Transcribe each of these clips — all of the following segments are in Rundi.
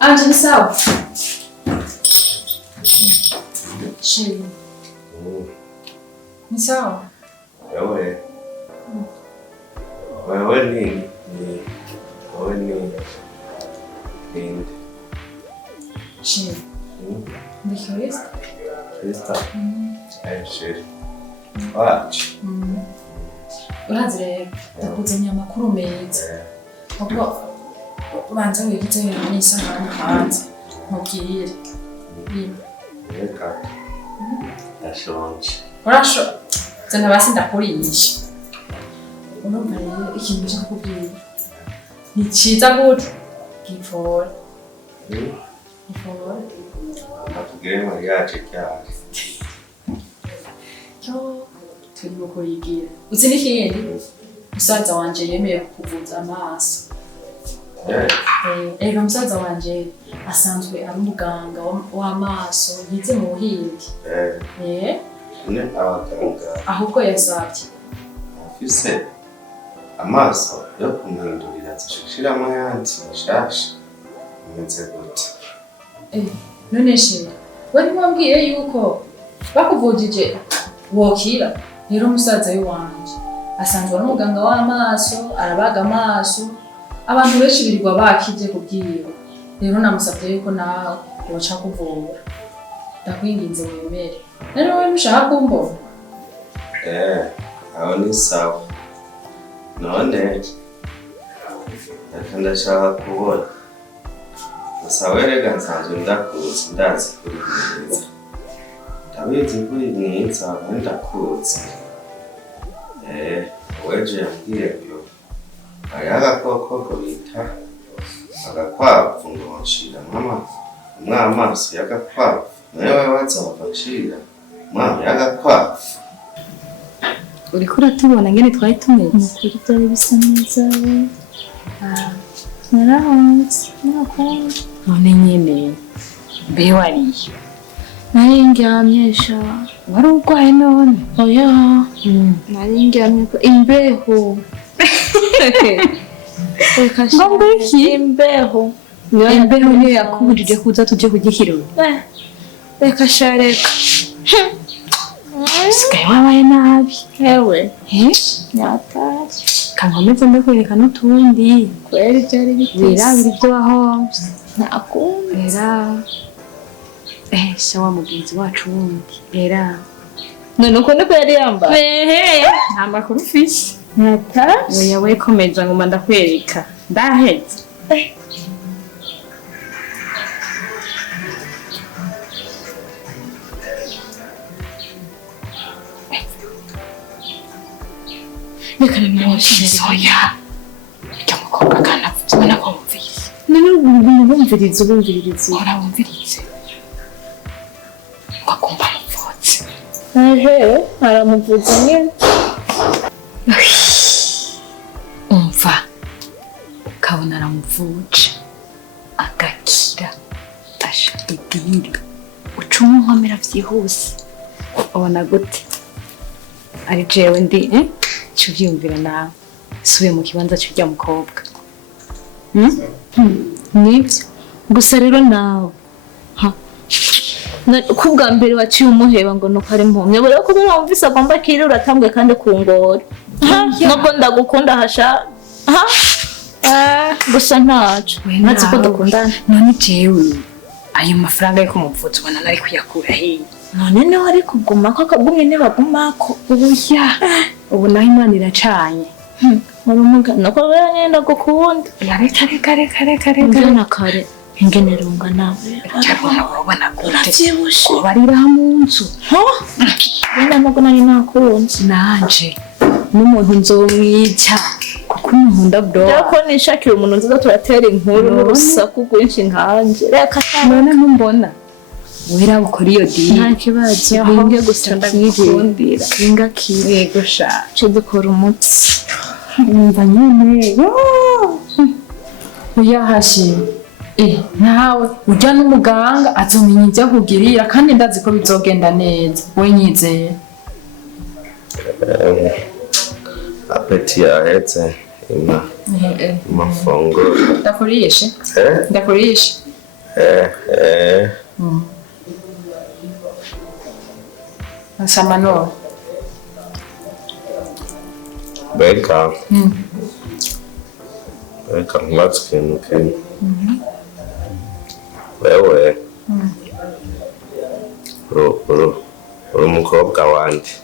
Anje ni sawa? Sheri. Ni sawa? Wewe ni Linda. Sheri. Ndiko Esther. Esther. Sheri. Wacha. Urazi rero ndakuzaniye amakuru meza. Ahubwo ubanza wibutse ibintu n'isahani hanze mubwire. Reka. Ndashonje. Zana basi ndakurisha. Urumva rero ikintu cyo kukubwira ni ciza gute gipfora. Gipfora. Nakubwire mariage cyane. Turi kurigira. Uzi n'ikindi? Musaza wanje yemeye kukuvuza amaso. Ega musaza wanje asanzwe ari umuganga w'amaso yize mu Buhindi. Ne abaganga. Ahubwo yasabye. Afise amaso yo kumuhindurira zishiramo ayandi mashasha. Umeze gute? None sheri, wari wambwiye yuko bakuvujije wokira. Rero musaza wanje asanzwe ari umuganga w'amaso, arabaga amaso. Abantu benshi birirwa bakije kubwira. Rero namusabye yuko nawe woca kuvura. Ndakwinginze wemere. Rero wowe mushaka kumbona? Aho ni sawa. None ndashaka kubona. Gusa werega nsanzwe ndakuzi, ndazi kuri mwiza. Ndabizi kuri mwiza, ndakuzi. Weje yambwiye ngo ayaga koko bita agakwavu ngo nshira mwamaso y'agakwavu. Nawe wazava nshira mwama y'agakwavu. Uriko uratubona ngene twari tumeze? Nukuri byari bisa neza we. Narahonze, narakunda. None nyene mbe wariye? Nari ndyamye sha. Wari urwaye none? Oya. Nari ndyamye imbeho. Reka sha. Imbeho. Imbeho niyo yakubujije kuza tuje kugikirura. Reka sha reka. Sigaye wabaye nabi. Ewe. Nyatari. Kankomeze ndakwereka n'utundi. Kweri byari biteze. Wirabira ibyo wahomvye. Nakunda. Era. Sha wa mugenzi wacu wundi. Era. None uko ndiko yari yambaye. Nta makuru ufise. Nyatari. Oya we komeza ngoma ndakwereka. Ndaheze. Reka nimwishire. Oya. Reka mukobwa kana tubona ko mvise. None ubumvirize ubumvirize. Ora wumvirize. Wakumva muvutse. Aramuvuza nyine. Umva. Ukabona aramuvuje. Agakira. Asha idiri. Uca umunkomera vyihuse. Ubona gute? Ari jewe ndi, Cuvyumvira nawe. Subiye mu kibanza cy'urya mukobwa. Nibyo. Gusa rero nawe. Ko bwa mbere waciye umuheba ngo nuko ari impumye. Buriya ko wumvise agomba kiri uratambwe kandi kungora. Nubwo ndagukunda hasha. Gusa ntacu. Ntazi ko dukundana. None jewe ayo mafaranga yo kumuvutsa ubona nari kuyakura hehe? None ne wari kuguma ko akagumye ne bagumako. Oya. Ubu naho Imana iracanye. Muri umugana ko nyenda gukunda. Reka. Ngena kare. Ingene runga nawe. Cyabona urabona gute? Byibushe. Kubarira mu nzu. Bina nako nari nakunze. Nanje n'umuntu nzomwica kuko nkunda bro. Yako nishakira umuntu nziza turatera inkuru n'urusaku rwinshi nkanje. Reka none ntumbona. Wera ukora iyo dini. Nta kibazo. Binge gusa ndakundira. Binga kirego sha. Cyo dukora umutsi. Numva nyine. Oya hashi. Nawe ujya n'umuganga azomenya ibyo akugirira kandi ndazi ko bizogenda neza. We nyizeye. Apeti yahetse mafunguro. Ndakurishe. Asamanoro. Beka. Beka nkubatse ikintu kimwe. Wewe. Uri umukobwa wanje.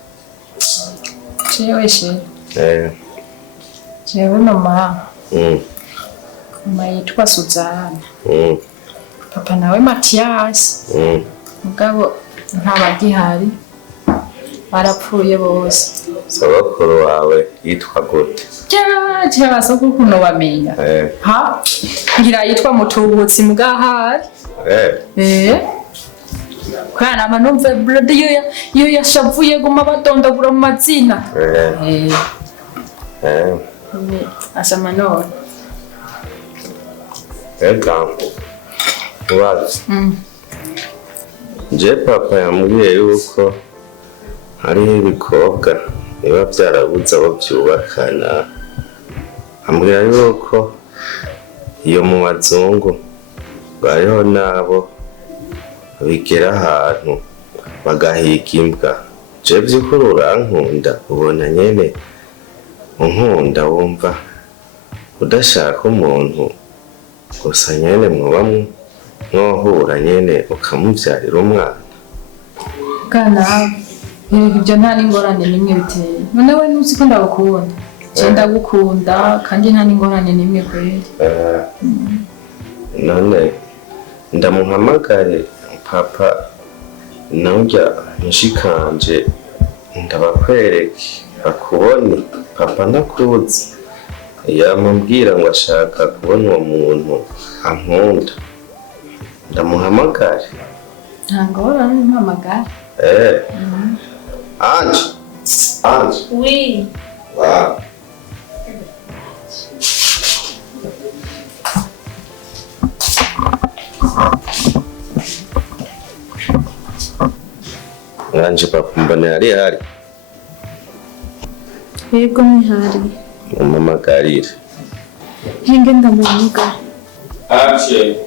Jewe she. Jewe mama. Mama yitwa Suzana. Papa nawe Mathias. Mugabo ntabagihari. Barapfuye bose. Sogokuru wawe yitwa gute? Jewe sogokuru no bamenya. Ha? Ngira yitwa Mutubutsi mugahari. Kana manumve blood yo yashavuye guma badondagura mu mazina. Asamanoro. Ega. Ubazi. Je papa yambwiye yuko hariho ibikobwa biba byarabuze abo byubakana. Ambwira yuko iyo mu bazungu bariho nabo bigera ahantu bagahiga imbwa. Je by'ukuri urankunda, ubona nyene unkunda, wumva udashaka umuntu gusa nyene mwoba mwohura nyene ukamuvyarira umwana. Kana ibyo nta n'ingorane nimwe biteye. None we nuzi ko ndagukunda. Je ndagukunda kandi nta n'ingorane nimwe kweri. None ndamuhamagare papa nawujya nshikanje ndabakwereke bakubone. Papa ndakuzi yamubwira ngo ashaka kubona uwo muntu ankunda. Ndamuhamagare. Ntangora n'umpamagara. Ange. Oui. Wow. Ange papa mbona yari hari. Yego nihari. Umamagarire. Hinge ndamuhamagara. Ange.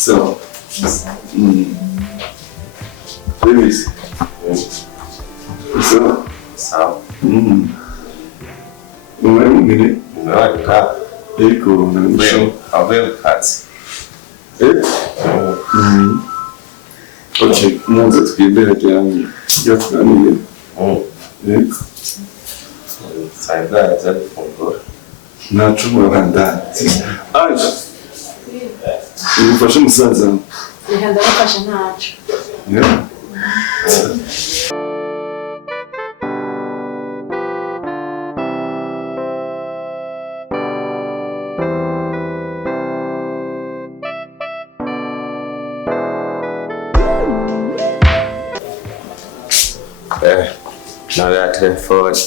So, Babies. So, umwe Naka. eko namusho Avuye kazi. Okay, muze twibere cyane yafunaniye. Eko Saida za fungura. nacu abanda. Anje. Ufashe musaza. Ihanda bafashe ntacu. Yeah. Nawe ya telefone.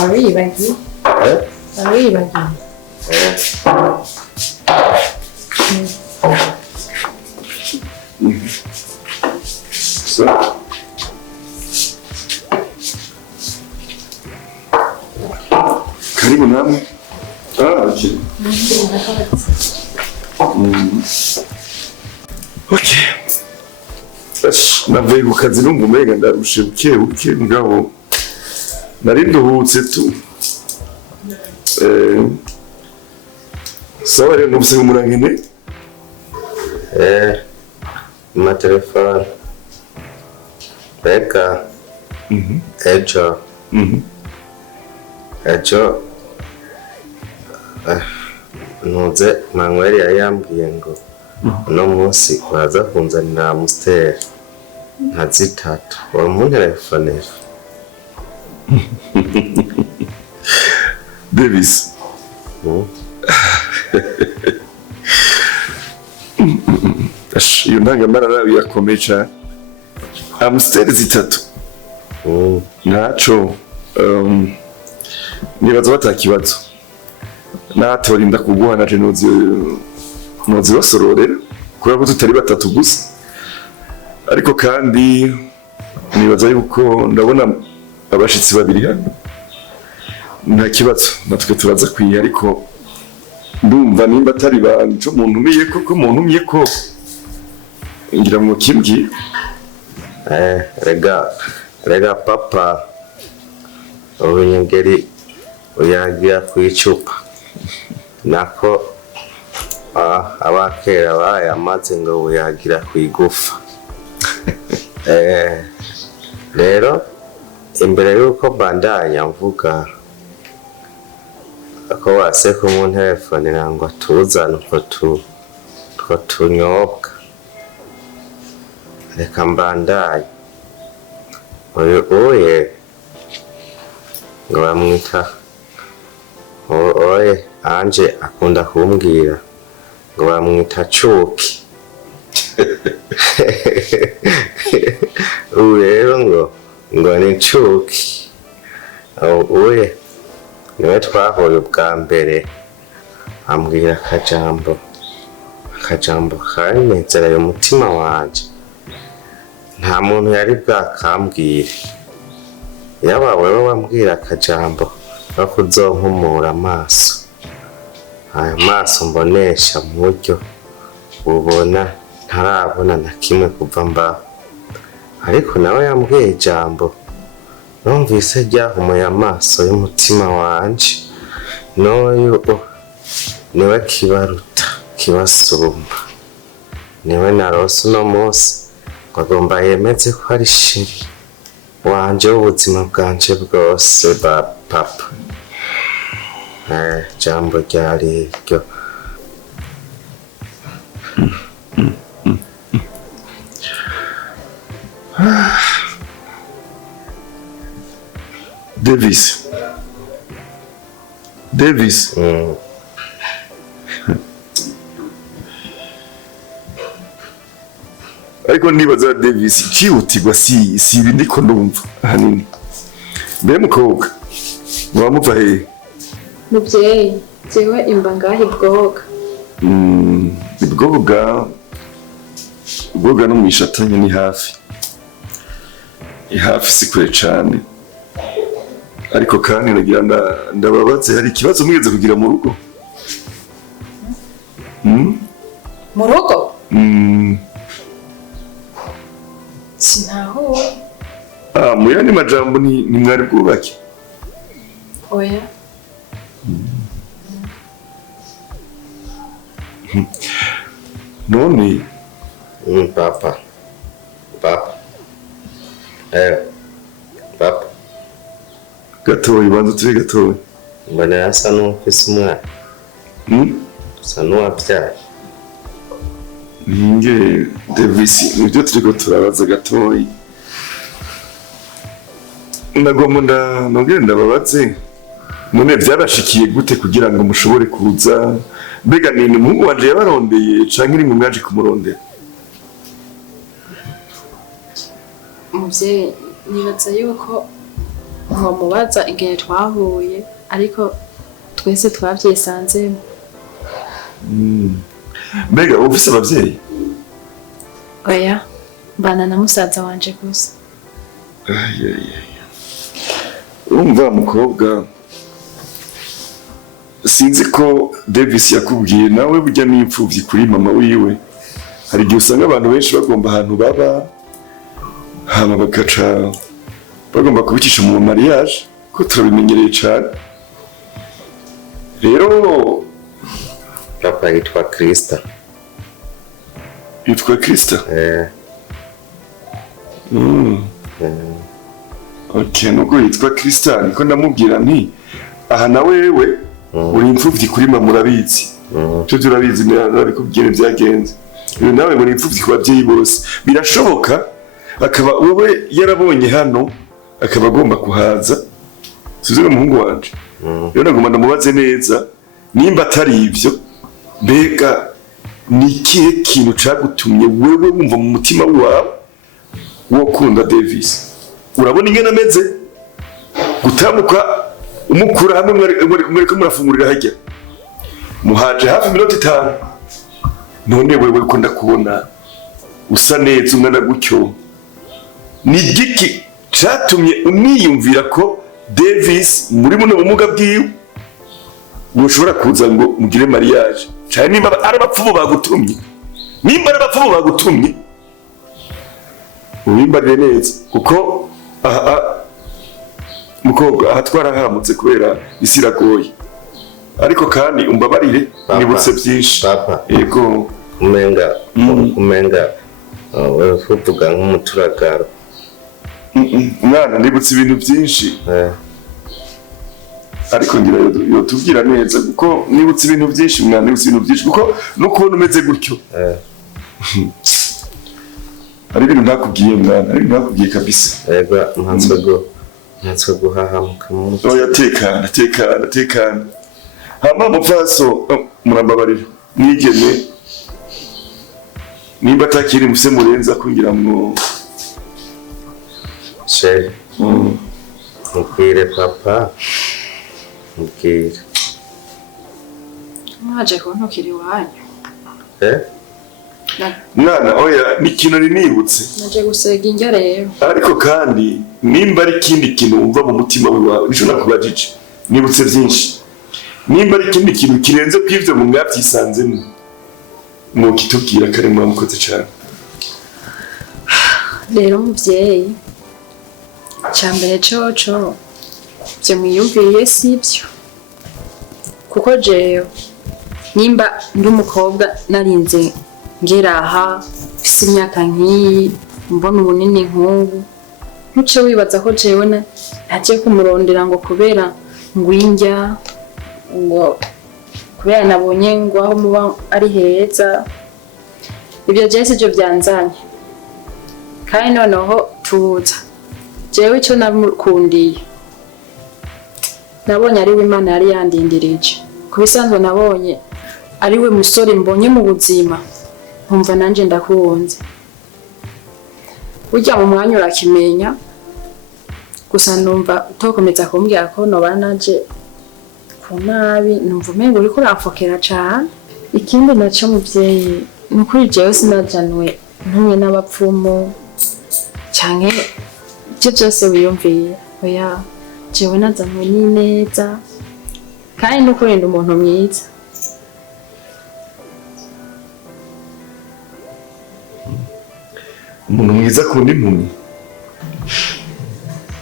Aribagiye. Aribagiye. So. Karibu namwe. Okay. Okay. Navuye ku kazi numva umenga ndarushe buke mugabo nari nduhutse tu. Sawa rero numvise umurangene. Ma telefone. Beka. Ejo. Ejo. Nuze Manweri yambwiye ngo uno munsi baza kunzanira Amstel nka zitatu. Wa mu telefone. Davis. Iyo ntangamara nawe yakomeye cyane. Amstel zitatu. Naco nibaza batakibazo. natorinda kuguha naje nozi basororera kubera ko tutari batatu gusa, ariko kandi nibaza yuko ndabona abashitsi babiri hano nta kibazo natwe turaza kwiye, ariko ndumva nimba atari banco muntu umiye ko ngira ngo kimbwiye. Rega papa ubunyengeri uyagira kwicupa nako abakera bayamaze ngo uyagira kwigufa. Rero imbere yuko bandanya mvuga ko wase ko mu telefone ngo tuzane utwo tunyobwa, reka mbandanye. Oye ngo bamwita oye anje akunda kumbwira ngo bamwita Cuki. Ubu rero ngo ni Cuki. Oye niwe twahuye ubwa mbere ambwira akajambo kanezereye umutima wanje nta muntu yari bwakambwire. Yaba wewe wambwira akajambo no kuzonkumura amaso, aya maso mbonesha mu buryo ubona ntarabona na kimwe kuva mbaho, ariko nawe yambwiye ijambo numvise ryahumuye amaso y'umutima wanje. N'uyu niwe kibaruta kibasumba, niwe narose uno munsi ngo agomba yemeze ko ari sheri wanje w'ubuzima bwanje bwose ba papa. Jambo ryari iryo. Davis. Ariko nibaza Davis cihutirwa si ibi ndiko ndumva ahanini. Mbe mukobwa wamuva he? Muvyeyi jewe imba ngahe bwoga. Bwoga no mwishatanye ni hafi. Hafi si kure cane. Ariko kandi nagira ndababaze hari ikibazo mwigeze kugira mu rugo? Mu rugo? Sinaho. Mu yandi majambo ni mwari bwubake? Oya. None papa gatoyi banza turi gatoyi mbona yasa n'ufise umwana. Asa n'uwavyaye. Ninge Davis nibyo turiko turabaza gatoyi. Nagomba nongere ndababaze none byabashikiye gute kugira ngo mushobore kuza? Mbega ni umuhungu wanje yabarondeye canke ni mwaje kumurondera? Muvyeyi nibaza yuko mubaza igihe twahuye, ariko twese twavyisanzemo. Mbega ufise abavyeyi? Oya, mbana na musaza wanje gusa. Urumva mukobwa, sinzi ko Davis yakubwiye nawe burya n'imfuvyi kuri mama wiwe. Hari igihe usanga abantu benshi bagomba ahantu baba hama bagaca bagomba kubicisha mu mariage, ko turabimenyereye cane. Rero papa yitwa Krista. Yitwa Krista? Okay, nuko yitwa Krista niko ndamubwira nti aha na wewe uri imfuvyi kuri mama urabizi. Cyo turabizi narabikubwira byagenze. Rero nawe muri imfuvyi ku bavyeyi bose birashoboka akaba wowe yarabonye hano akaba agomba kuhaza. Sizwe umuhungu wanje. Rero nagomba ndamubaze neza nimba atari ivyo, mbega ni ikihe kintu cagutumye wewe wumva mu mutima wawe wo kunda Davis? Urabona ingene ameze gutambuka umukura hamwe muriko murafungurira hajya muhaje hafi iminota 5 none wewe ko ndakubona usa neza umwana gutyo ni giki catumye uniyumvira ko Davis muri muno bumuga bwiwe mushobora kuza ngo mugire mariage cyane nimba ari abapfubo bagutumye ubimbarire neza kuko mukobwa ahatwara hamutse kubera isi iragoye ariko kandi umbabarire nibutse byinshi yego umenga uvuga nk'umuturagaro mwana nibutse ibintu byinshi ariko ngira yotubwira neza kuko nibutse ibintu byinshi mwana nibutse ibintu byinshi kuko n'ukuntu umeze gutyo ari ibintu nakubwiye mwana ari ibintu nakubwiye kabisa yego ntatswe guhahamuka mu oya tekana hama mupfaso murambabarira nigeme nimba atakiri muse murenza kugira ngo Chérie, mubwire papa, mubwire. Mwaje kuntukira iwanyu. Mwana oya ni ikintu nibutse. Naje gusega indya rero. Ariko kandi nimba ari ikindi kintu wumva mu mutima wawe nico nakubajije. Nibutse byinshi. Nimba ari ikindi kintu kirenze kw'ivyo mu mwabyisanzemo. Mukitubwira kare mwamukoze cyane. Rero muvyeyi cyambere coco byo mwiyumviriye sibyo kuko jewe nimba ndi umukobwa narinze ngeraha mfise imyaka nk'iyi mbona ubunini nk'ubu ntuce wibaza ko jewe nagiye kumurondera ngo kubera ngwinjya ngo kubera nabonye ngo aho muba ari heza ibyo jewe sivyo byanzanye kandi noneho tuza jewe icyo namukundiye nabonye ari we Imana yari yandindirije kubisanzwe nabonye ari we musore mbonye mu buzima nkumva nanje ndakunze burya mu mwanya urakimenya gusa numva utokomeza kumbwira ko noba naje ku nabi numva umengo uriko uramfokera cane ikindi naco muvyeyi nukuri jewe sinajanwe ntumwe n'abapfumu canke ivyo byose wiyumviye oya jewe nazanwe n'ineza kandi no kurinda umuntu mwiza umuntu mwiza kundi mpumyi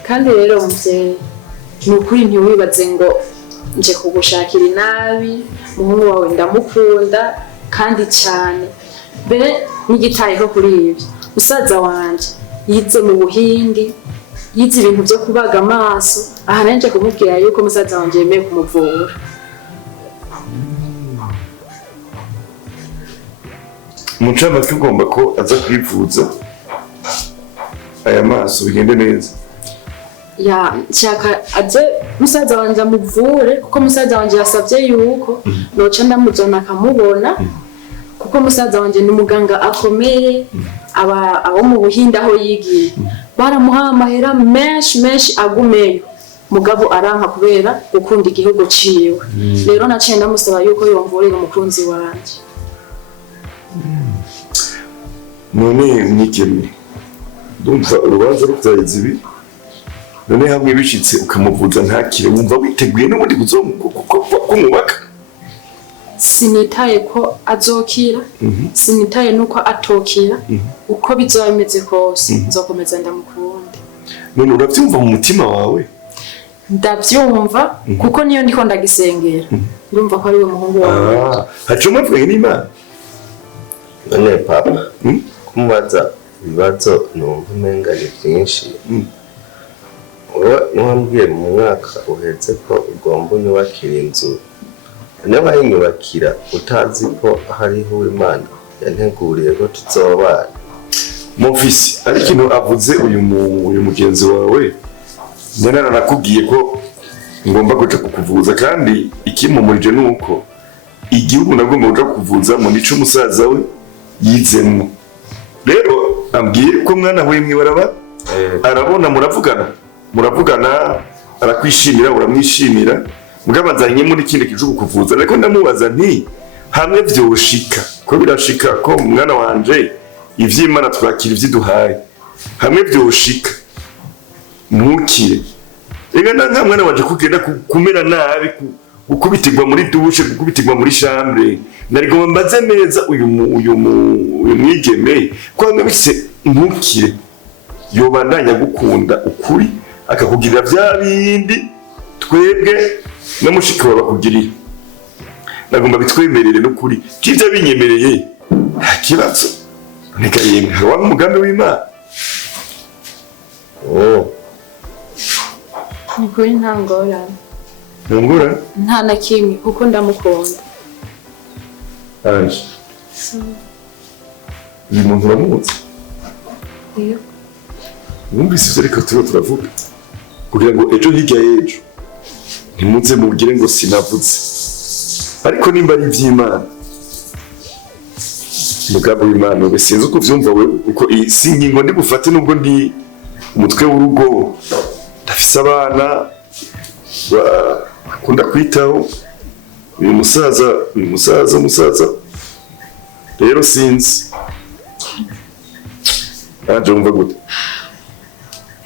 kandi rero muvyeyi nukuri ntiwibaze ngo nje kugushakira inabi muhungu wawe ndamukunda kandi cyane mbere n'igitayeko kuri ivyo musaza wanje yize mu buhindi yize ibintu byo kubaga amaso aha nanje kumubwira yuko musaza wanje yemeye kumuvura umucamanza ugomba ko aza kwivuza aya maso bigende neza ya nshaka aje musaza wanje amuvure kuko musaza wanje yasavye yuko noca ndamuzana akamubona kuko musaza wanje ni umuganga akomeye abo mu buhinda aho yigiye baramuha amahera menshi agumeyo mugabo aranka kubera gukunda igihugu ciwe rero naciye ndamusaba yuko yomvurira umukunzi wanje none mwigeme ndumva urubanza ruvyayize ibi none hamwe bishitse ukamuvuza ntakire wumva witeguye n'ubundi kumubaka sinitaye ko azokira sinitaye nuko atokira uko bizoba bimeze kose nzokomeza ndamukunda none uravyumva mu mutima wawe ndavyumva kuko niyo ndiko ndagisengera ndumva ko ari we muhungu wawe haco mwavuye n'Imana none papa kumubaza ibibazo numva umenga ni byinshi wowe niwambwiye mu mwaka uhetse ko ugomba unyubakira inzu n'abayinyubakira utazi ko hariho Imana yanteguriye ko tuzobana mufisi ari ikintu avuze uyu mugenzi wawe nana nakubwiye ko ngomba kuja kukuvuza kandi ikimumurije nuko igihugu nagomba kuja kukuvuzamo nico musaza we yizemwo rero ambwiye ko mwana wimwe baraba arabona muravugana arakwishimira uramwishimira mugabo azanyemo n'ikindi kije kukuvuza ariko ndamubaza nti hamwe vyoshika ko birashika ko umwana wanje ivy'Imana twakira ivyiduhaye hamwe vyoshika ntukire ega nta mwana wanje kugenda kumera nabi gukubitirwa muri dushe gukubitirwa muri chambre narigomba mbaze neza uyu mwigeme ko hamwe bise ntukire yobandanya gukunda ukuri akakugirira vya bindi twebwe namushika bakugirira nagomba bitwemerere n'ukuri kivya binyemereye kibazo nika yemwe wa mugambi w'Imana Nukuri nta ngorane. Ntungura? Nta na kimwe kuko ndamukunda. Anje. Uyu muntu uramuzi? Iyo. Numvise ivyo ariko turavuga kugira ngo ejo hirya y'ejo ntimuze mubwire ngo sinavuze ariko nimba ari ivy'Imana mugabo w'Imana ube sinzi uko vyumva wewe uko si ingingo ndi bufate nubwo ndi umutwe w'urugo ndafise abana bakunda kwitaho uyu musaza rero sinzi anje wumva gute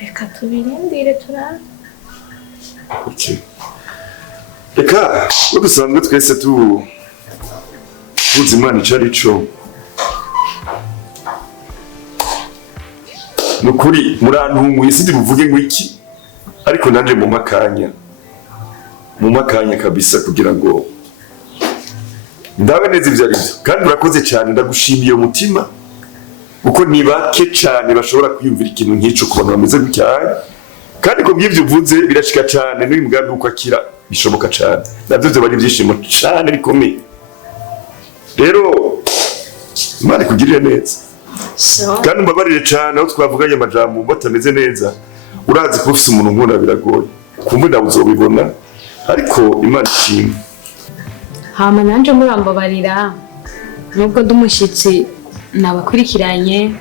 Reka tubirindire turabe. Okay. Reka ko dusanzwe twese tuzi Imana ico arico nukuri murantunguye sindi buvuge ngo iki ariko nanje mu makanya kabisa kugira ngo ndabe neza ivyo arivyo kandi urakoze cyane ndagushimiye umutima uko ni bake cyane bashobora kwiyumvira ikintu nk'ico ku bantu bameze gutya kandi ko by'ivyo uvuze birashika cyane n'uyu mugambi uko akira bishoboka cyane navyo byo bari byishimo cyane bikomeye rero Imana ikugirire neza kandi mbabarire cyane aho twavuganye amajambo batameze neza urazi ko ufise umuntu nkuna biragoye kumbe nawe uzobibona ariko Imana ishimwe Hama nanje murambabarira nubwo ndumushitsi nabakurikiranye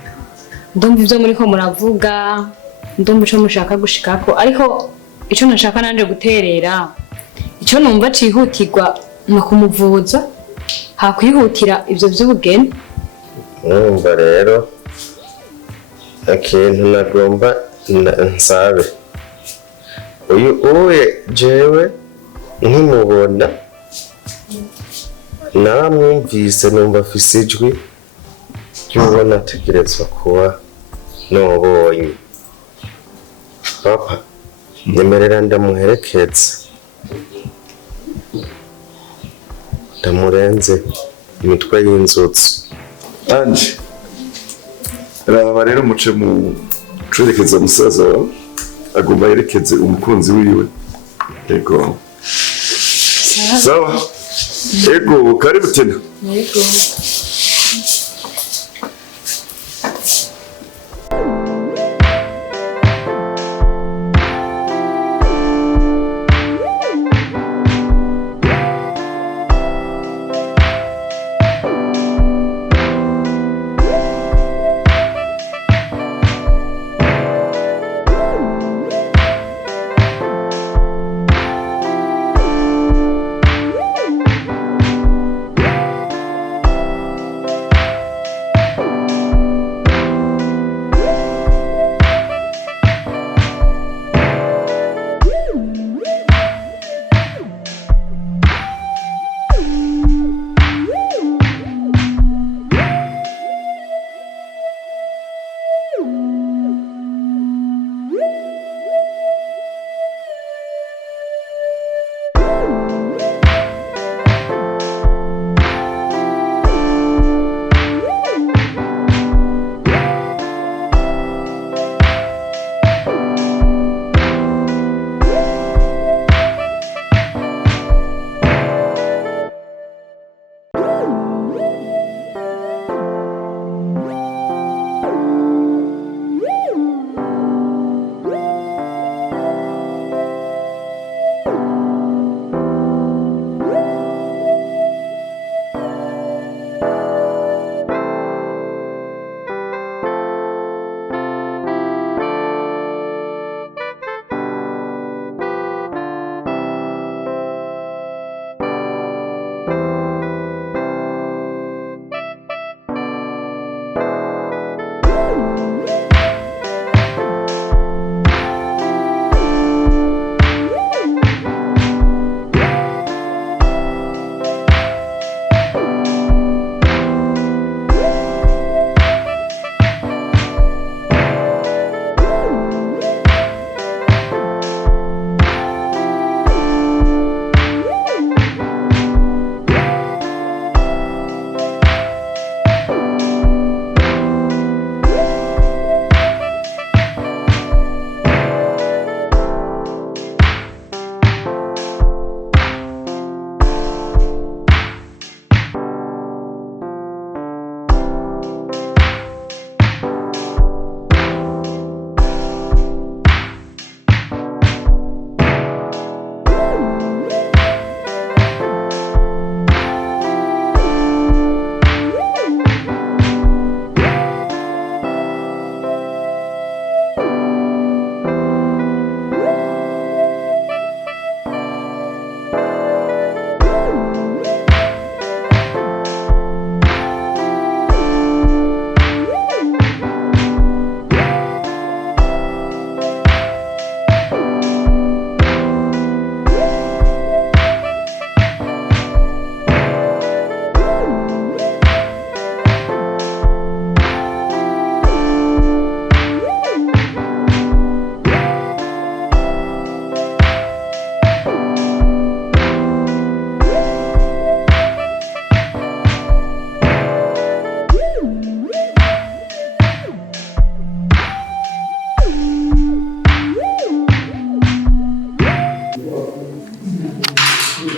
ndumva ivyo muriko muravuga ndumva ico mushaka gushikako ariko ico nashaka nanje guterera ico numva cihutirwa no kumuvuza hakwihutira ivyo vy'ubugeni Numva rero ikintu nagomba nsabe uye jewe nkimubona namwumvise numva afise ijwi ry'ubona ategerezwa kuba nobonye papa nyemerera ndamuherekeza ndamurenze imitwe y'inzuzi anje raba rero muce mu cerekeza musaza wawe agomba yerekeze umukunzi wiwe yego sawa yego karibu tena yego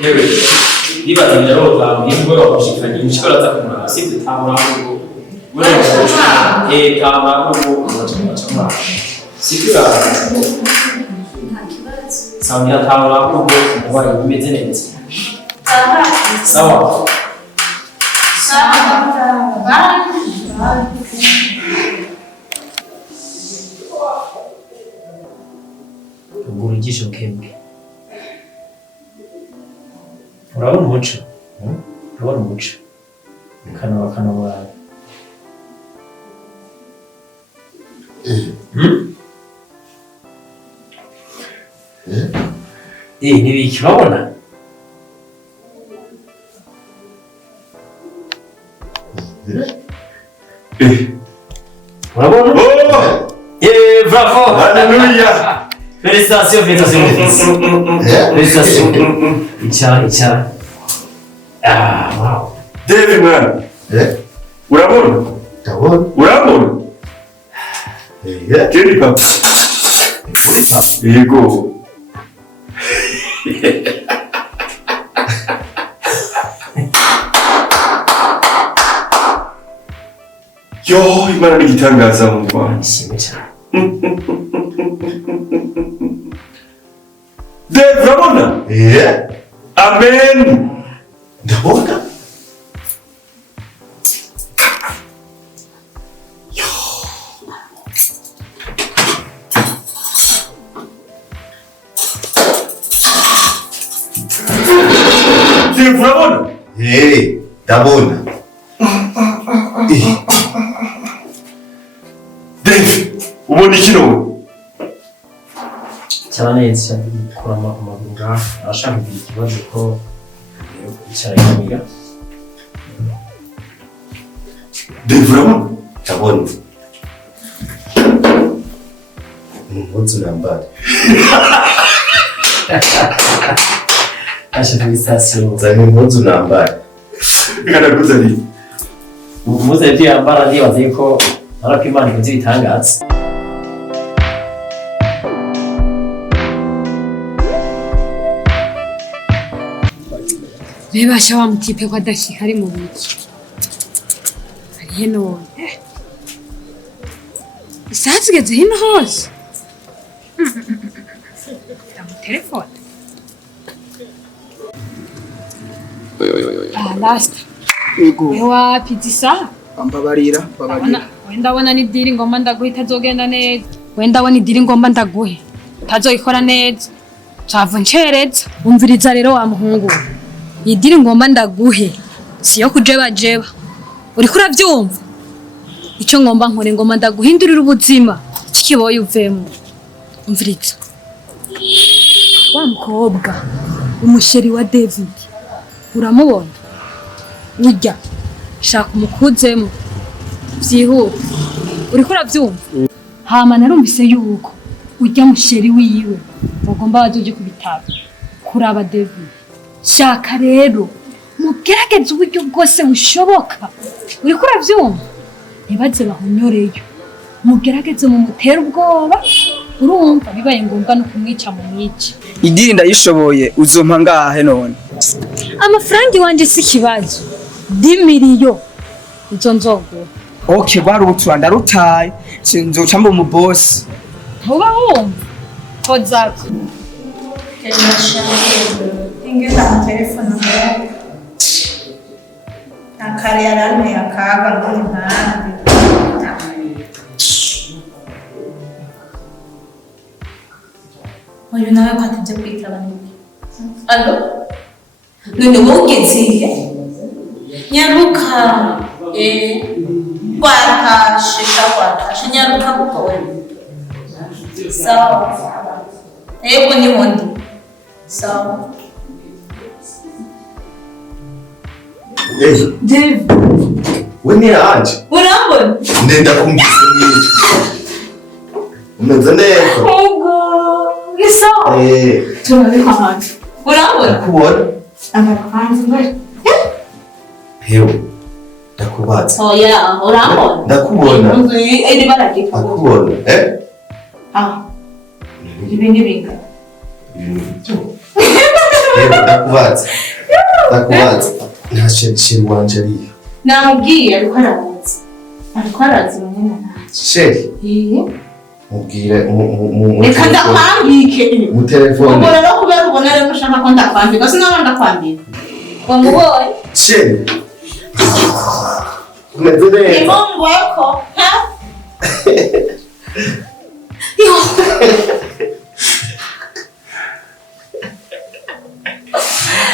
Hewe, nibaza birarota imbwe bagushikanye imishikora za kumura sivyo tamura ngo tamura ngo umutima sivyo Samia tamura ngo umubare bimeze neza sawa Urugisho kembwe urabona umuco urabona umuco kana wawe nibiki urabona urabona bravo Haleluya. Félicitations. Icyara. Wow. David man. Urabona? Urabona? Keri papa. Yego. Yo, Imana ni igitangaza mu Rwanda. Dave, urabona? Amen. Ndabona. Dave, urabona? Ndabona. Dave, ubona iki none? cyane kurama ku maguru arashaka kugira ikibazo ko yicara yamiga Dave, urabona? Ndabona. Impuzu nambara. asha félicitations Zana impuzu nambara. Kanakuzaniye. umuze ibyo yambara ndibaza yuko ariko Imana ikoze ibitangaza Bebasha wa mutipe ko adashika ari mu biki. Ari hino. Isaha zigeze hino hose. Tamu telefone. Last. Ego. Ewa pizza. Ambabarira, babarira. Wenda wana ni diri ngomba ndaguhe tazogenda neza. Wenda wana ni diri ngomba ndaguhe. Tazoikora neza. Cava ncereza. Umviriza rero wa muhungu. Idiri ngomba ndaguhe. Siyo kujeba. Uriko uravyumva? Ico ngomba nkore ngomba ndaguhindurira ubuzima. Kikiboye uvemo. Umviriza. Wa mukobwa umusheri wa David. Uramubona? Urya. Shaka umukuzemo. Vyihuta. Uriko uravyumva? Hama narumvise yuko urya musheri wiwe bagomba bazoje kubitaba kuraba David. Shaka rero mugerageze uburyo bwose bushoboka. Uriko uravyumva? Ntibaze bahunyoreyo. Mugerageze mu mutera ubwoba. Urumva bibaye ngombwa no kumwica mu mwici. Idiri ndayishoboye uzompa ngahe none? Amafaranga wanje si kibazo. 10 miliyo. Izo nzogo. Okay, barutswa ndarutaye. Sinzoca mbo mu boss. Ntuba wumva? Kozavyo. Ingenda mu telefone ngo akare yarane akaga muri ntandi uyu nawe kwatinze kwitaba niki allo none wogeziye nyaruka kwatashe nyaruka kuko wewe sawa ego ni wondi sawa Dave. Wene aje. urambona Ndenda kumvise n'icyo. Umeze neza. ego ni sawa turabika hantu urambona Kubona. amakanzu ngari Hewe. Ndakubaza. oya urambona Ndakubona. iri baragika Ndakubona. ibi ni binga Ibintu byo. ndakubaza nta sheri wanje ariyo namubwiye ariko arazi bamwe sheri mubwire reka ndakwambike mu telefone ubona no kubera ubona rero ushaka ko ndakwambika sinaba ndakwambika wamubonye sheri umeze neza imongweko ha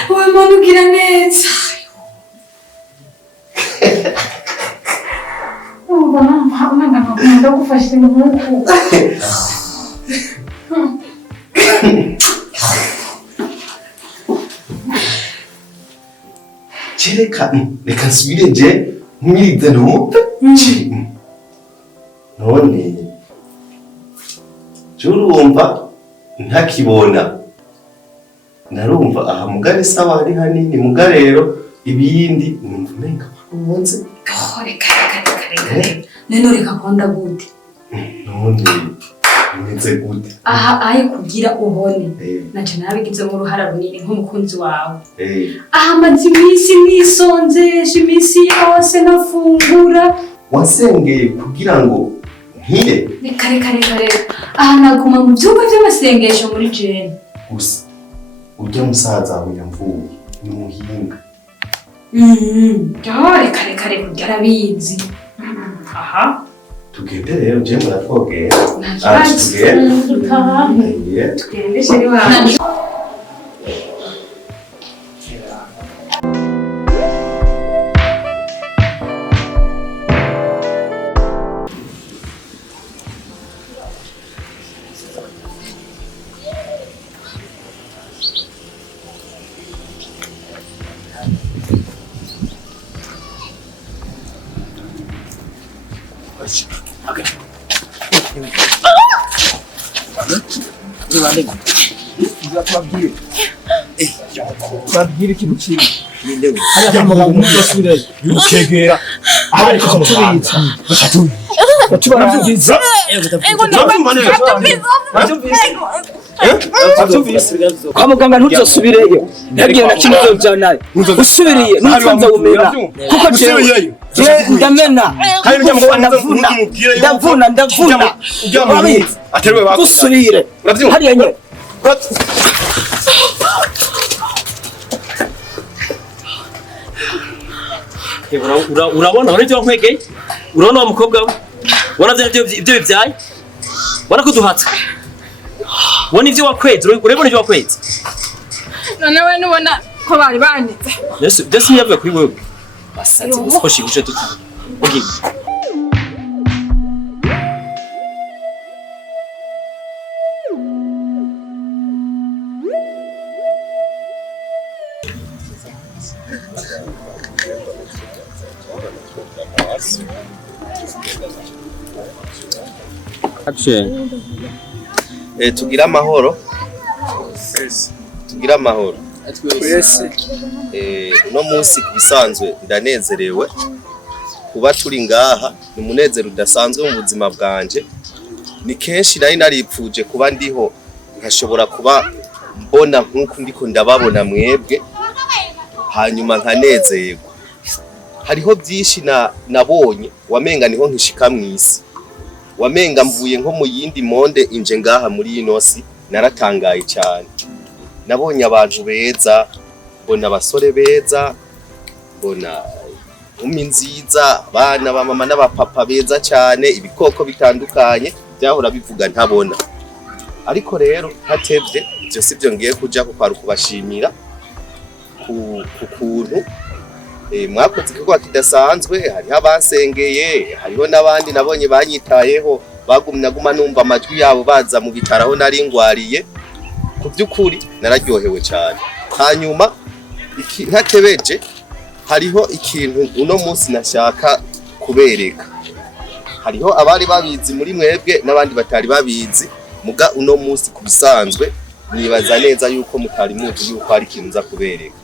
wowe mbona ugira neza ndagufashe umuhungu reka nsubire nje nkirize numve none urumva ntakibona narumva aha mugari sawa ari hanini muga rero ibindi numva umenga warunze reka none reka konda gute none umeze gute aha aye kugira ubone naje nabigizemo uruhara runini nk'umukunzi wawe aha amaze iminsi nisonzesha iminsi yose nafungura wasengeye kugira ngo nkire reka aha naguma mu byumba by'amasengesho muri jene gusa ujya musaza wawe yamvuye ni muhinga reka kurya arabizi aha tugende rero je muratwogera tugende sheri wawe babwire ikintu kimwe hariya amagambo mudasubirayo ukegera abareka kutubitsa batubarangiza kwa muganga ntuzasubireyo ntabwiye na kimwe uzojanayo usubiriye ntufunze umena kuko jewe ndamena ndavuna dusubire hariya nyine urabona ibyo wankwegeye urabona wa mukobwa we ubona ibyo bibyaye ubona ko duhatse ubona ibyo wakweze urabona ibyo wakweze none we nubona ko bari banditse byose ntiyavuye kuri wewe basatse gusa ko shibuje dutaha ugiye tugira amahoro uno munsi kubisanzwe ndanezerewe kuba turi ngaha ni umunezero udasanzwe mu buzima bwanje ni kenshi nari naripfuje kuba ndiho nkashobora kuba mbona nk'uko ndiko ndababona mwebwe hanyuma nkanezerwa hariho byinshi nabonye wamenga niho nkishika mw'isi wamenga mvuye nko mu yindi monde inje ngaha muri inosi naratangaye cyane nabonye abantu beza mbona abasore beza mbona inkumi nziza abana bamama n'abapapa beza cyane ibikoko bitandukanye byahora bivuga ntabona ariko rero hatevye ibyo sibyo ngiye kuja kukwara kubashimira ku kuntu mwakoze igikorwa kidasanzwe hariho abasengeye hariho n'abandi nabonye banyitayeho bagumya numva amajwi yabo baza mu bitaro aho nari ngwariye ku by'ukuri nararyohewe cyane hanyuma ntatebeje hariho ikintu uno munsi nashaka kubereka hariho abari babizi muri mwebwe n'abandi batari babizi muga uno munsi kubisanzwe nibaza neza yuko mutari muzi yuko hari ikintu nza kubereka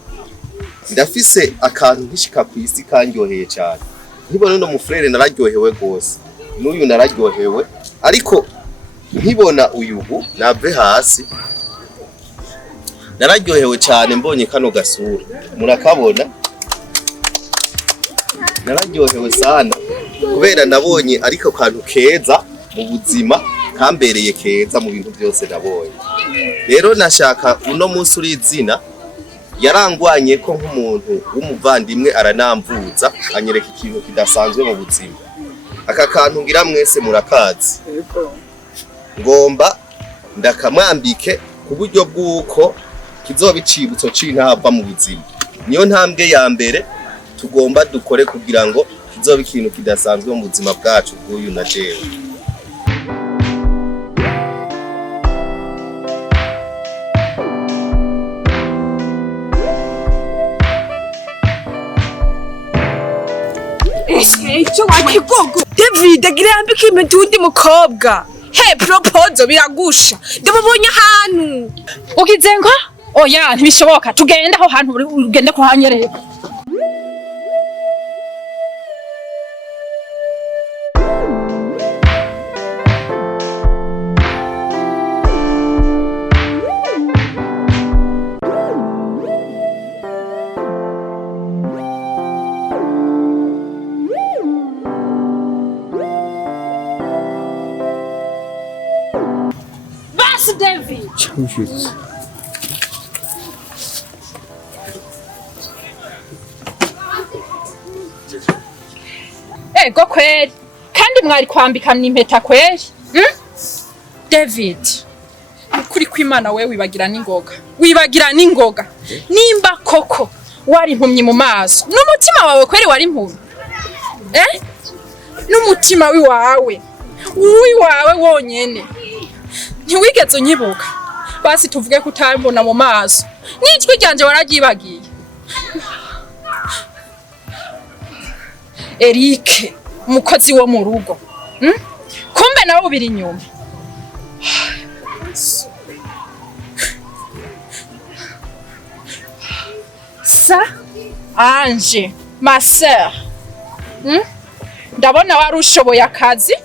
ndafise akantu nkishika ku isi kanyoheye cyane nkibona no mufrere nararyohewe gose n'uyu nararyohewe ariko nkibona uyubu nave hasi nararyohewe cyane mbonye kano gasura murakabona nararyohewe sana kubera nabonye ariko kantu keza mu buzima kambereye keza mu bintu byose nabonye rero nashaka uno munsi uri izina yarangwanye ko nk'umuntu w'umuvandimwe aranamvuza anyereka ikintu kidasanzwe mu buzima aka kantu ngira mwese murakazi ngomba ndakamwambike ku buryo bw'uko kizoba icibutso c'intava mu buzima niyo ntambwe ya mbere tugomba dukore kugira ngo kizoba ikintu kidasanzwe mu buzima bwacu bw'uyu na jewe icyo wakigogo David agira yambika impeta undi mukobwa he propose biragusha ndamubonye ahantu ugize ngo oya ntibishoboka tugenda aho hantu ugende kuhanyereka David. Ego kweri kandi mwari kwambikana impeta kweri David ukuri kw'Imana we wibagira n'ingoga nimba koko wari impumyi mu maso n'umutima wawe kweri wari impumyi n'umutima wiwawe wonyene ntiwigeze unyibuka basi tuvuge ko utambona mu maso n'ijwi ryanje wararyibagiye Eric umukozi wo mu rugo kumbe nawe ubiri inyuma sa Ange ma sœur ndabona wari ushoboye akazi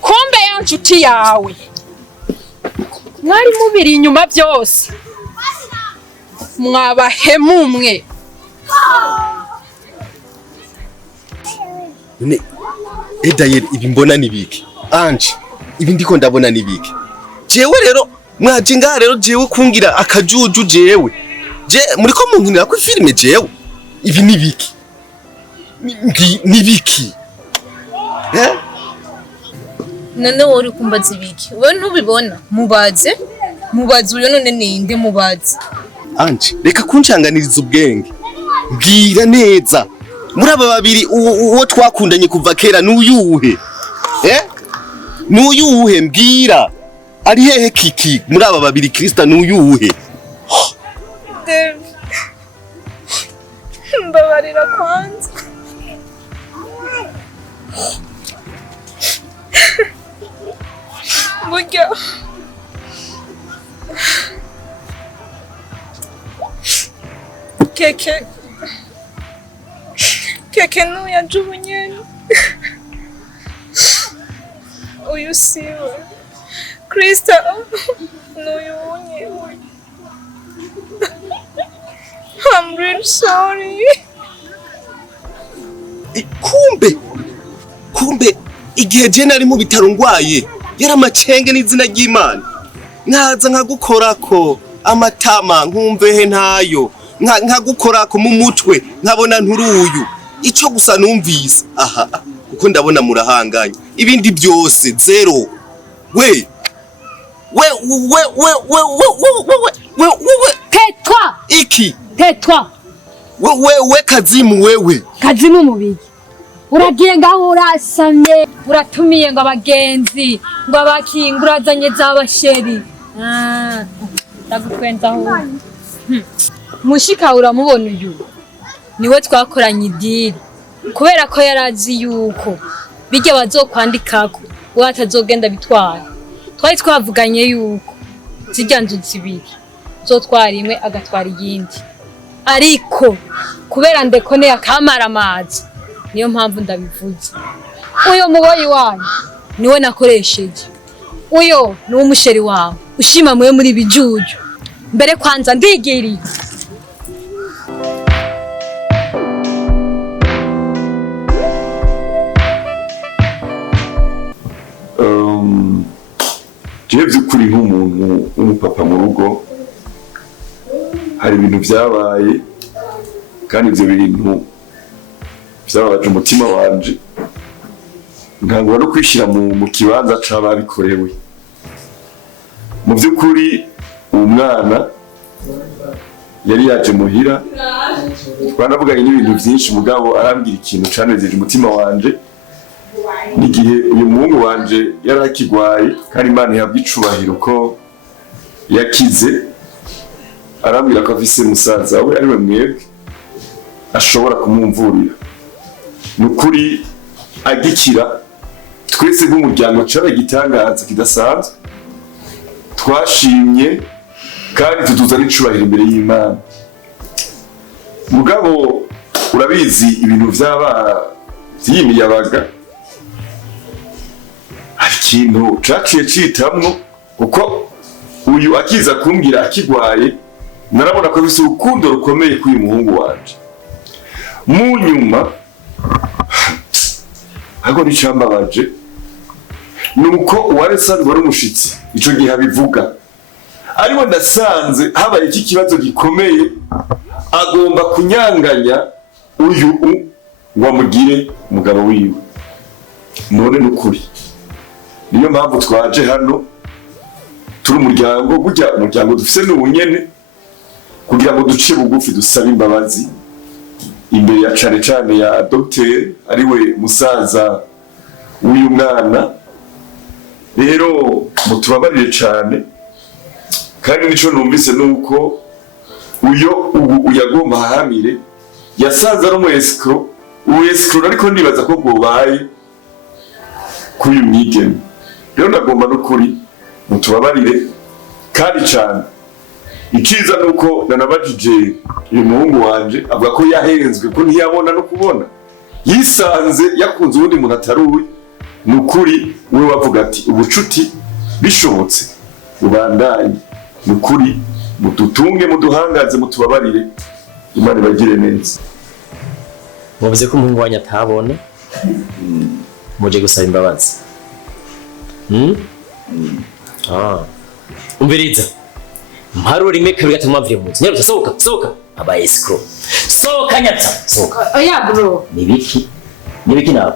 kumbe ya nshuti yawe mwari mubiri inyuma byose mwabahemumwe none Edayeri ibi mbona nibiki Ange ibi ndiko ndabona nibiki jewe rero mwaje ngaha rero jewe kungira akajuju jewe je muriko munkinira ko filime jewe ibi nibiki nibiki none wori kumbaza ibiki we ntubibona mubaze uyo none ninde mubaze Ange reka kuncanganiriza ubwenge mbwira neza muri aba babiri uwo twakundanye kuva kera n'uyuhe n'uyuhe mbwira ari hehe kiki muri aba babiri Krista n'uyuhe mbabarira kwanza burya keke nuyajubunyeni uyu siwe Krista nuyunye I'm really sorry kumbe igihe je nari mu bitaro ngwaye yaramacenge n'izina ry'Imana nkaza nkagukorako amatama nkumvehe ntayo nkagukorako mu mutwe nkabona nturuyu ico gusa numvise kuko ndabona murahanganye ibindi byose zero we tetwa iki tetwa we kazimu wewe kazimu mubiki uragiye ngaho urasamye uratumiye ngo abagenzi ngo abakinguradzanye z'abasheri ndagukwenzaho mushika uramubona uyu niwe twakoranye idiri kubera ko yarazi yuko bijya bazokwandikako watazogenda bitwara twari twavuganye yuko zijya nzu zibiri zotwara imwe agatwara iyindi ariko kubera ndekone yakamara amazi niyo mpamvu ndabivuze uyo muboyi wanyu niwe nakoresheje uyo ni umusheri wawe ushima mwe muri bijuju mbere kwanza ndigiriye. jewe by'ukuri nk'umuntu w'umupapa mu rugo hari ibintu byabaye kandi ibyo bintu byababaje umutima wanje nkangwa no kwishyira mu kibanza c'ababikorewe. Mu by'ukuri uwo mwana yari yaje muhira twanavuganye n'ibintu byinshi mugabo arambwira ikintu canezeje umutima wanje n'igihe uyu muhungu wanje yari akigwaye kandi Imana ihabwe icubahiro ko yakize. Arambwira ko afise musaza we ariwe mwebwe ashobora kumumvurira. Nukuri agikira twese nk'umuryango cara igitangaza kidasanzwe twashimye kandi tutuza n'icubahiro imbere y'Imana. Mugabo urabizi ibintu vy'imiyabaga hari ikintu caciye citamwo kuko uyu akiza kumbwira akigwaye narabona ko bise urukundo rukomeye k'uyu muhungu wanje. Mu nyuma ariko nicambabaje nuko uwaresanzwe wari umushitsi ico gihe abivuga ariwe ndasanze habaye iki kibazo gikomeye agomba kunyanganya uyu ngo amugire umugabo wiwe. None nukuri niyo mpamvu twaje hano turi umuryango burya umuryango dufise n'ubunyene kugira ngo duce bugufi dusabe imbabazi imbere ya cane ya Dr. ariwe musaza w'uyu mwana. Rero mutubabarire cane kandi nico numvise nuko uyo ubu yagomba hahamire yasanze ari uescro ariko nibaza ko bwobaye kuri uyu mwigeme. Rero nagomba n'ukuri mutubabarire kandi cane. Iciza nuko nanabajije uyu muhungu wanje avuga ko yahenzwe ko ntiyabona no kubona yisanze yakunze ubundi muntu ataruye. Nukuri we wavuga ati ubucuti bishobotse ubandanye. Nukuri mudutunge muduhangaze mutubabarire Imana ibagire neza. Muvuze ko umuhungu wanyu atabona muje gusaba imbabazi. Umviriza mparo rimwe kabiri gatatu mwavuye mu nzu nyaruta sohoka aba escrow sohoka nyatsa sohoka. Oya bro nibiki nawe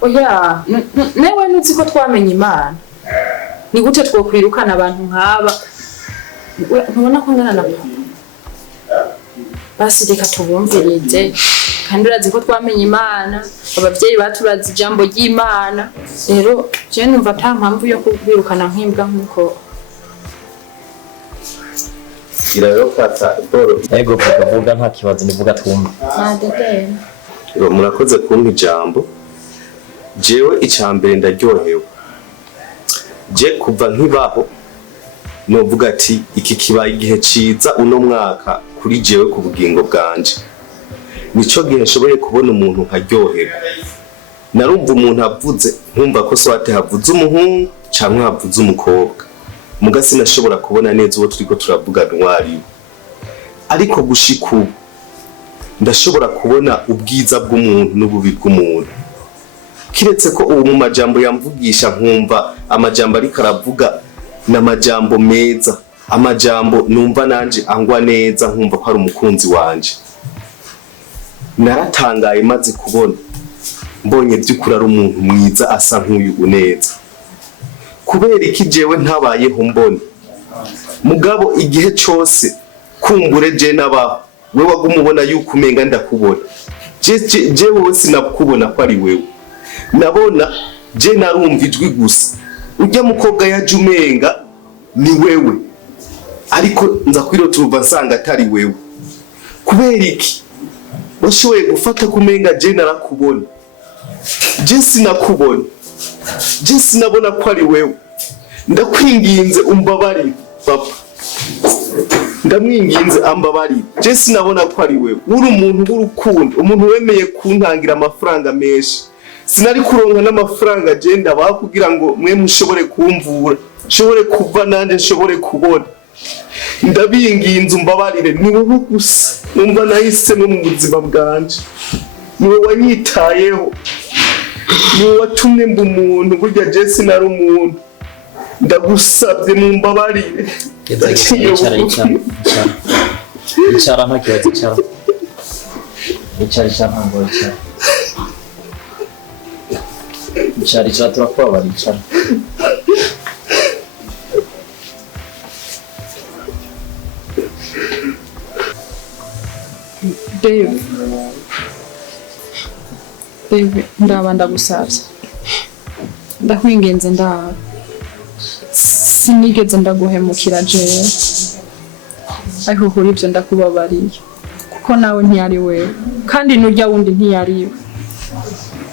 oya newe nuzi ko twamenye Imana ni gute twokwirukana abantu nk'aba ntubona ko ngana na papa basi reka tubumvirize kandi urazi ko twamenye Imana abavyeyi baturazi ijambo ry'Imana. Rero je numva ata mpamvu yo kubirukana nk'imbwa nkuko irayo kata Paul ego vuga nta kibazo nivuga twumva. Murakoze kumpa ijambo. Jewe icambere ndaryohewe. Je kuva nkibaho novuga ati iki kibaye igihe ciza uno mwaka kuri jewe ku bugingo bwanje. Nico gihe nshoboye kubona umuntu nkaryoherwa. Narumva umuntu avuze nkumva ko swate havuze umuhungu canke havuze umukobwa. Mugasi nashobora kubona neza uwo turiko turavuga ntwari. Ariko gushika ubu ndashobora kubona ubwiza bw'umuntu n'ububi bw'umuntu. Kiretse ko ubu mu majambo yamvugisha nkumva amajambo ariko aravuga n'amajambo meza, amajambo numva nanje angwa neza nkumva ko ari umukunzi wanje. Naratangaye maze kubona mbonye by'ukuri ari umuntu mwiza asa nk'uyu neza. Kubera iki jewe ntabayeho mbona mugabo igihe cyose kumbure je nabaho we wagumubona yuko umenga ndakubona je wowe sinakubona ko ari wewe nabona je narumva ijwi gusa ujya mukobwa yaje umenga ni wewe ariko nza kwirotuva nsanga atari wewe. Kubera iki washoboye gufata kumenga je narakubona je sinakubona je sinabona ko ari wewe. Ndakwinginze umbabarire papa, ndamwinginze ambabarire je sinabona ko ari wewe. Uri umuntu w'urukundo, umuntu wemeye kuntangira amafaranga menshi. Sinari kuronka n'amafaranga je ndabaha kugira ngo mwe mushobore kumvura, nshobore kuva nanje nshobore kubona. ndabinginze umbabarire ni wowe gusa numva nahisemo mu buzima bwanje ni wowe wanyitayeho ni wowe watumye mba umuntu burya Jesse nari umuntu ndagusabye mumbabarire icara ntakibazo icara ntabwo icara turakubabara icara Dave ndaba ndagusabye ndakwingenze ndaba sinigeze ndaguhemukira jewe ariko kuri ibyo ndakubabariye kuko nawe ntiyari wewe kandi n'urya wundi ntiyari we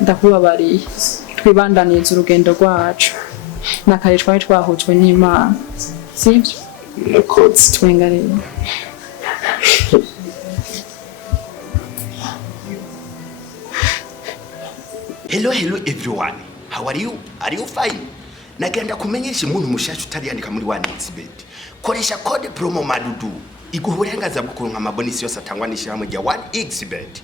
ndakubabariye twibandaniza urugendo rwacu nakare twari twahujwe n'Imana sibyo nakotse twengareye Hello everyone. How are you? Are you fine? Nagenda kumenyesha umuntu mushasha utariyandika muri 1xbet. Koresha code promo madudu. Iguha uburenganzira bwo kuronka amabonisi yose atangwa n'ishyirahamwe rya 1xbet.